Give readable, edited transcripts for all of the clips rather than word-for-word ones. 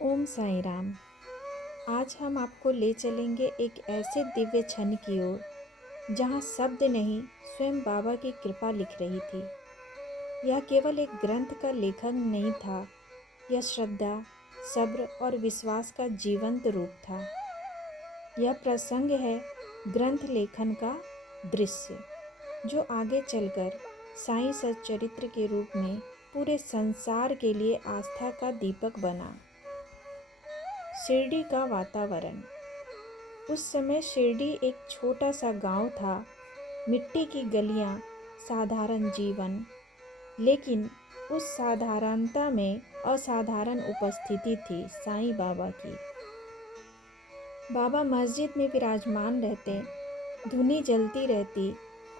ओम साईं राम। आज हम आपको ले चलेंगे एक ऐसे दिव्य क्षण की ओर जहाँ शब्द नहीं, स्वयं बाबा की कृपा लिख रही थी। यह केवल एक ग्रंथ का लेखन नहीं था, यह श्रद्धा, सब्र और विश्वास का जीवंत रूप था। यह प्रसंग है ग्रंथ लेखन का दृश्य, जो आगे चलकर साईं सच्चरित्र के रूप में पूरे संसार के लिए आस्था का दीपक बना। शिरडी का वातावरण। उस समय शिरडी एक छोटा सा गांव था। मिट्टी की गलियां, साधारण जीवन, लेकिन उस साधारणता में असाधारण उपस्थिति थी साईं बाबा की। बाबा मस्जिद में विराजमान रहते, धुनी जलती रहती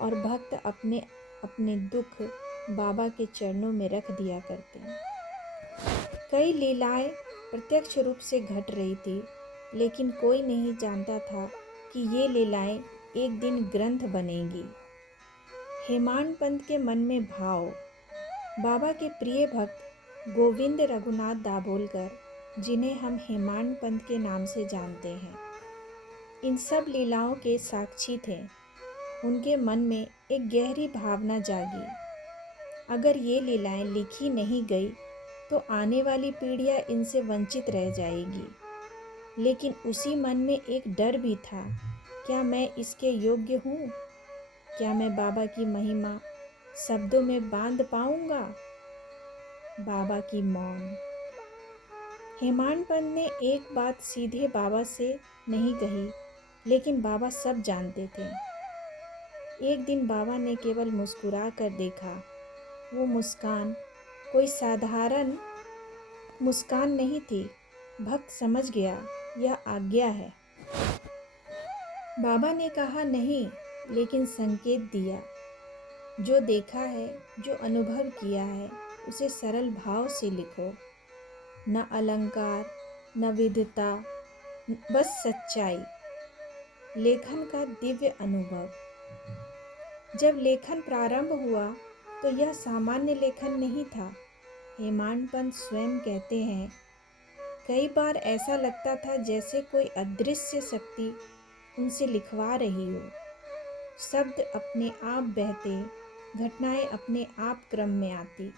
और भक्त अपने अपने दुख बाबा के चरणों में रख दिया करते। कई लीलाएं प्रत्यक्ष रूप से घट रही थी, लेकिन कोई नहीं जानता था कि ये लीलाएं एक दिन ग्रंथ बनेंगी। हेमाड पंत के मन में भाव। बाबा के प्रिय भक्त गोविंद रघुनाथ दाभोलकर, जिन्हें हम हेमाड पंत के नाम से जानते हैं, इन सब लीलाओं के साक्षी थे। उनके मन में एक गहरी भावना जागी। अगर ये लीलाएं लिखी नहीं गई तो आने वाली पीढ़ियां इनसे वंचित रह जाएगी। लेकिन उसी मन में एक डर भी था, क्या मैं इसके योग्य हूँ? क्या मैं बाबा की महिमा शब्दों में बांध पाऊंगा? बाबा की मौन। हेमाड पंत ने एक बात सीधे बाबा से नहीं कही, लेकिन बाबा सब जानते थे। एक दिन बाबा ने केवल मुस्कुरा कर देखा। वो मुस्कान कोई साधारण मुस्कान नहीं थी। भक्त समझ गया, यह आज्ञा है। बाबा ने कहा नहीं, लेकिन संकेत दिया। जो देखा है, जो अनुभव किया है, उसे सरल भाव से लिखो। न अलंकार, न विधता, बस सच्चाई। लेखन का दिव्य अनुभव। जब लेखन प्रारंभ हुआ तो यह सामान्य लेखन नहीं था। हेमाड पंत स्वयं कहते हैं, कई बार ऐसा लगता था जैसे कोई अदृश्य शक्ति उनसे लिखवा रही हो। शब्द अपने आप बहते, घटनाएं अपने आप क्रम में आती।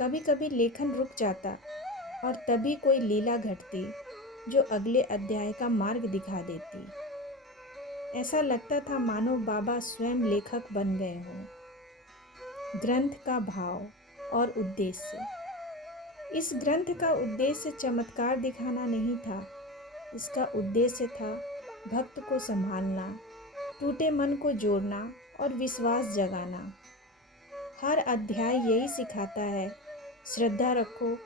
कभी कभी लेखन रुक जाता और तभी कोई लीला घटती जो अगले अध्याय का मार्ग दिखा देती। ऐसा लगता था मानो बाबा स्वयं लेखक बन गए हों। ग्रंथ का भाव और उद्देश्य। इस ग्रंथ का उद्देश्य चमत्कार दिखाना नहीं था। इसका उद्देश्य था भक्त को संभालना, टूटे मन को जोड़ना और विश्वास जगाना। हर अध्याय यही सिखाता है, श्रद्धा रखो,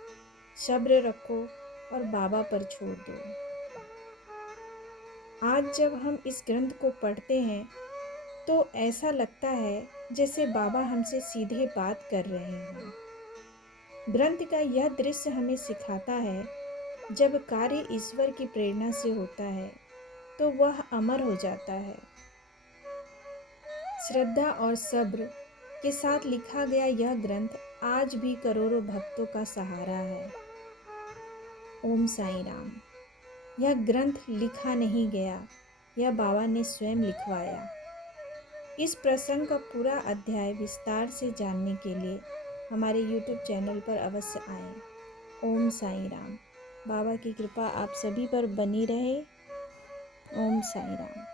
सब्र रखो और बाबा पर छोड़ दो। आज जब हम इस ग्रंथ को पढ़ते हैं तो ऐसा लगता है जैसे बाबा हमसे सीधे बात कर रहे हों। ग्रंथ का यह दृश्य हमें सिखाता है, जब कार्य ईश्वर की प्रेरणा से होता है तो वह अमर हो जाता है। श्रद्धा और सब्र के साथ लिखा गया यह ग्रंथ आज भी करोड़ों भक्तों का सहारा है। ओम साईं राम। यह ग्रंथ लिखा नहीं गया, यह बाबा ने स्वयं लिखवाया। इस प्रसंग का पूरा अध्याय विस्तार से जानने के लिए हमारे YouTube चैनल पर अवश्य आएं। ओम साईं राम। बाबा की कृपा आप सभी पर बनी रहे। ओम साईं राम।